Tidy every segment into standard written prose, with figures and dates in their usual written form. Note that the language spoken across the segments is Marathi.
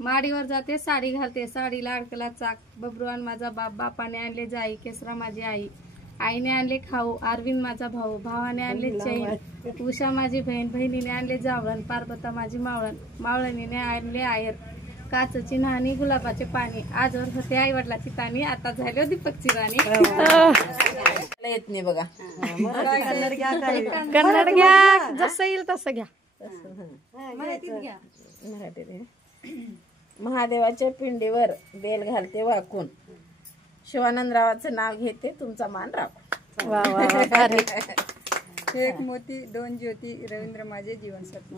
माडीवर जाते साडी घालते, साडीला अडकला चाक. बबरूवान माझा बाप, बापाने आणले जाई. केसरा माझी आई, आईने आणले खाऊ. अरविंद माझा भाऊ, भावाने आणले चैन. उषा माझी बहीण, बहिणीने आणले जावळण. पार्वता माझी मावळण, मावळणीने आणले आयर. काचची नाणी, गुलाबाचे पाणी. आजवर होते आई वडिलाची ताणी, आता झाले दीपकची राणी. येत नाही बघा. कन्नड घ्या, जसं येईल तसं घ्या. मराठीत महादेवाच्या पिंडीवर बेल घालते वाकून. शिवानंदरावाचं नाव घेते, तुमचा मान राखून. वा वा वा, भारी. एक मोती दोन ज्योती, रवींद्र माझे जीवनसाथी.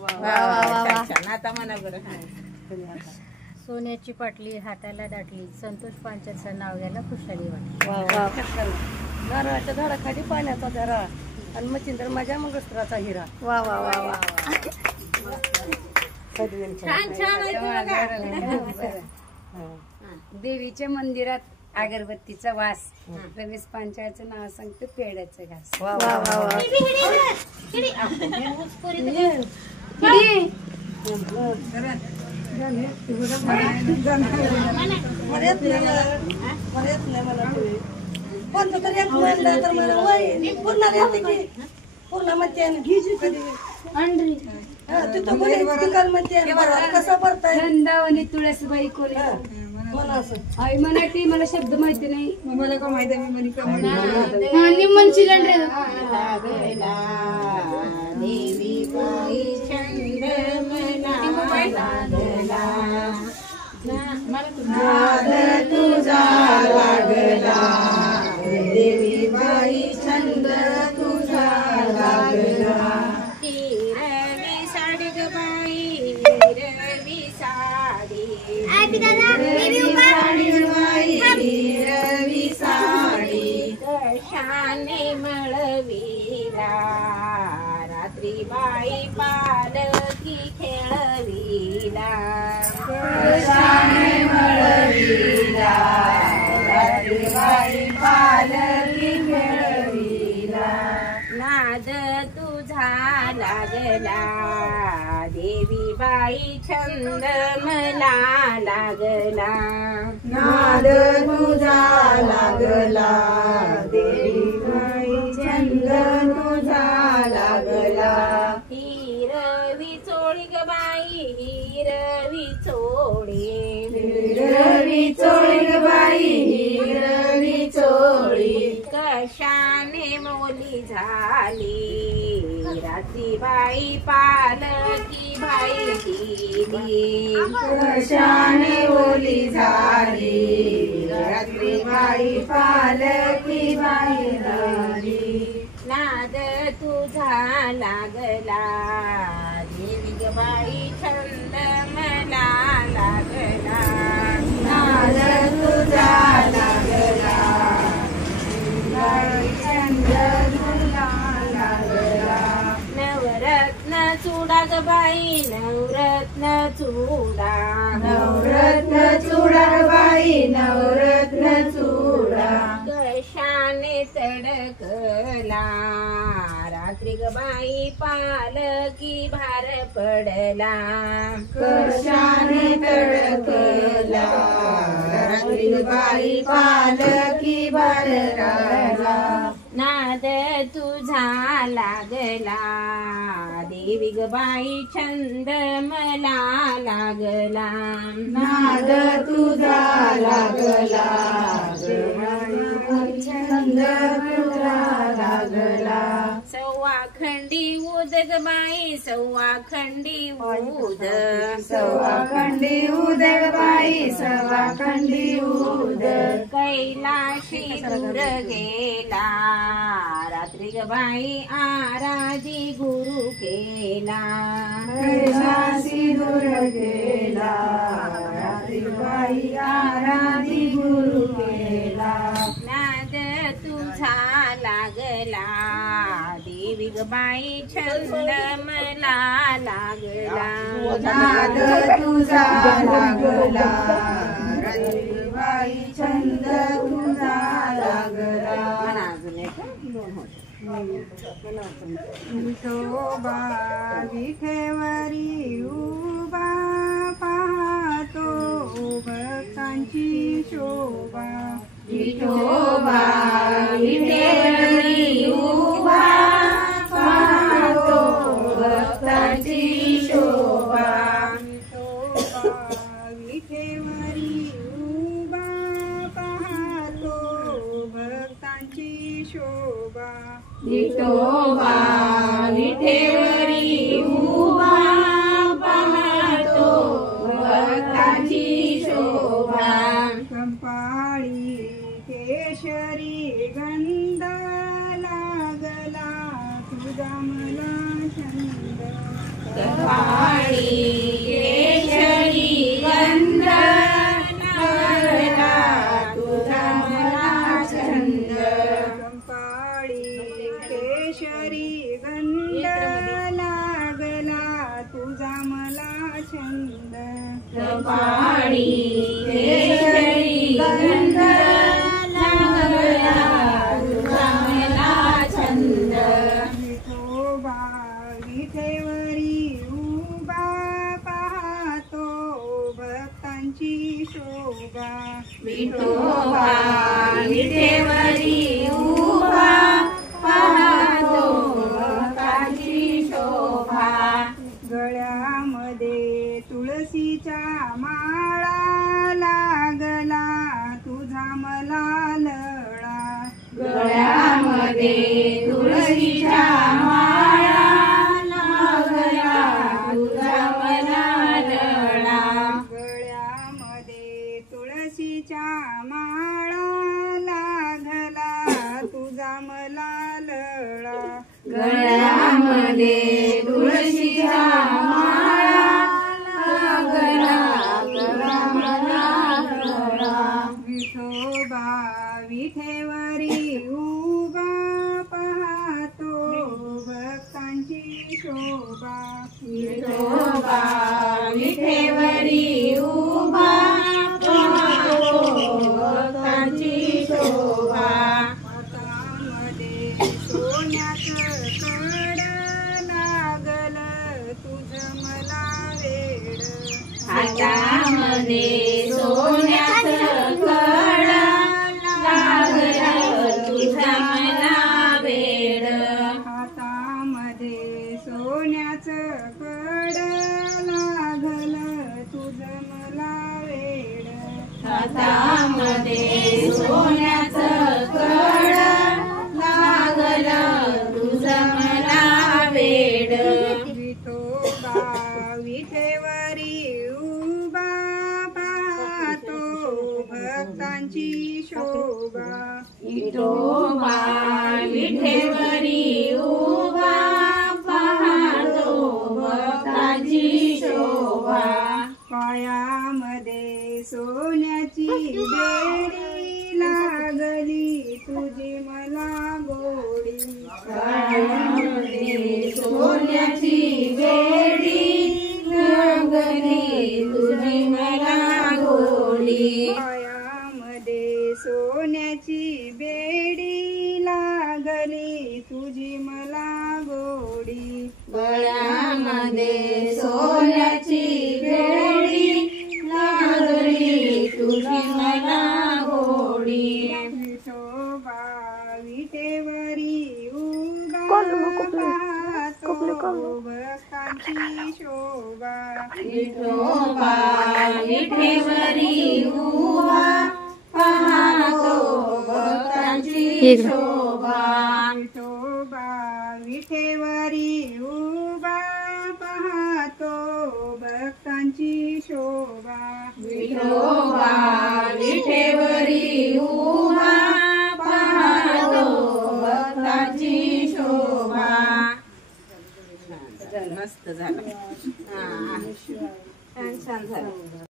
आता म्हणा बरं. सोन्याची पाटली हाताला दाटली, संतोष पांचाचं नाव घ्यायला खुशाली वाटली. नारळाच्या झाडाखाली पाण्याचा झरा, आणि मच्छिंद्र माझ्या मंगळसूत्राचा हिरा. वा वा वा वा. देवीच्या मंदिरात अगरबत्तीचा वास, रमेश पांचाळचं नाव सांगते पेड्याचं घास. वा वा वा वा. वृंदावनी तुळसबाई कोली. आई म्हणायची, मला शब्द माहिती नाही. मला का माहिती आहे, मी देवी बाई छंद नाद तुझा लागला, देवी बाई छंद तुझा लागला. हिरवी साडी ग बाई, हिरवी साडी, हिरवी साडी. कशाने मळविला, रात्री बाई पालकी खेळविला. कशाने मळविला, रात्री बाई पालकी खेळविला. नाद तुझा लागला, देवी बाई छंद मला लागला. नाद तुझा लागला, देवी बाई छंद तुझा लागला. हिरवी चोळी ग बाई, हिरवी चोळी, हिरवी चोळी ग बाई, हिरवी चोळी. कशाने मोली झाली, रात्री बाई पालकी बाई दिली. कशाने ओली झाली, रात्री बाई पालकी बाई दिली. नाद तुझा लागला, देवी ग बाई छंद मला लागला. नाद तुझा लागला, छंद तुला लागला. नवरत्न चुडा ग बाई, नवरत्न चुडा, नवरत्न चुडा ग बाई, नवरत्न चुडा. कशाने तडकला, रात्री ग बाई पालकी भार पडला. कशाने तडकला, रात्री ग बाई पालकी भार पडला. नाद तुझा लागला, देवी ग बाई छंद मला लागला. नाद तुझा लागला, छंद तुझा लागला. सव्वा खंडी उद ग बाई, सव्वा खंडी उद, सव्वा खंडी उद ग बाई, सव्वा खंडी उद. कैलाशी दूर गेला, रात्री ग बाई आराधी गुरु केला. कैलाशी दूर गेला, रात्री बाई आराधी गुरु केला. नाद तुझा लागला, देवी ग बाई छंद मला लागला. नाद तुझा लागला, रात्री बाई छंद तुझा लागला. विठोबा विखेवरी उभा पाहतो, विठोबा विठेवरी उभा पाहतो भक्तांची शोभा विठेवरी उभा पाहतो भक्तांची शोभा विठोबा विठेवरी उभा पाहतो भक्तांची शोभा कंपाळी केशरी गंध लागला तुझा मला छंद कपाळी केशरी गंध लागला तुझा मला छंद कंपाळी केशरी गंध लागला तुझा मला छंद कपाळी केशरी गंध लागला तुझा मला छंद विठोबा विठेवरी उभा पाहतो भक्तांची शोभा विठोबा विठेवरी उभा पाहतो भक्तांची शोभा गळ्यामध्ये तुळशीच्या माळा लागला तुझा मला लळा गळ्यामध्ये तुळशीच्या माळा लागला तुझा मला लळा गळ्यामध्ये तुळशीच्या माळा लागला तुझा मला लळा गळ्यामध्ये तुळशीच्या माळा लागला तुझा मला लळा विठोबा विठेवरी उभा पाहतो भक्तांची शोभा विठोबा विठेवरी उभा पाहतो भक्तांची शोभा हातामध्ये सोन्याचं कड लागल तुझं मला वेड हातामध्ये सोन्याचं कड लागलं तुझा मला वेड हातामध्ये सोन्याचं कड लागल तुझं मला वेड हातामध्ये सोन्याचं कड लागलं तुझा मला वेड विठोबा विठेवरी उभा पाहतो भक्तांची शोभा विठोबा विठेवरी उभा पाहतो भक्तांची शोभा पायामध्ये सोन्याची बेडी लागली तुझी मला गोडी पायामध्ये सोन्याची बेडी लागली तुझी मला गोडी पायामध्ये सोन्याची बेडी लागली तुझी मला गोडी गळ्यामध्ये सोन्याची बेडी लागली तुझी मला गोडी विठोबा विठेवरी उभा पाहतो भक्तांची शोभा विठोबा विठेवरी उभा पाहतो भक्तांची शोभा विठोबा विठेवरी उभा पाहतो भक्तांची शोभा विठोबा विठेवरी उभा पाहतो भक्तांची शोभा मस्त झालं छान झालं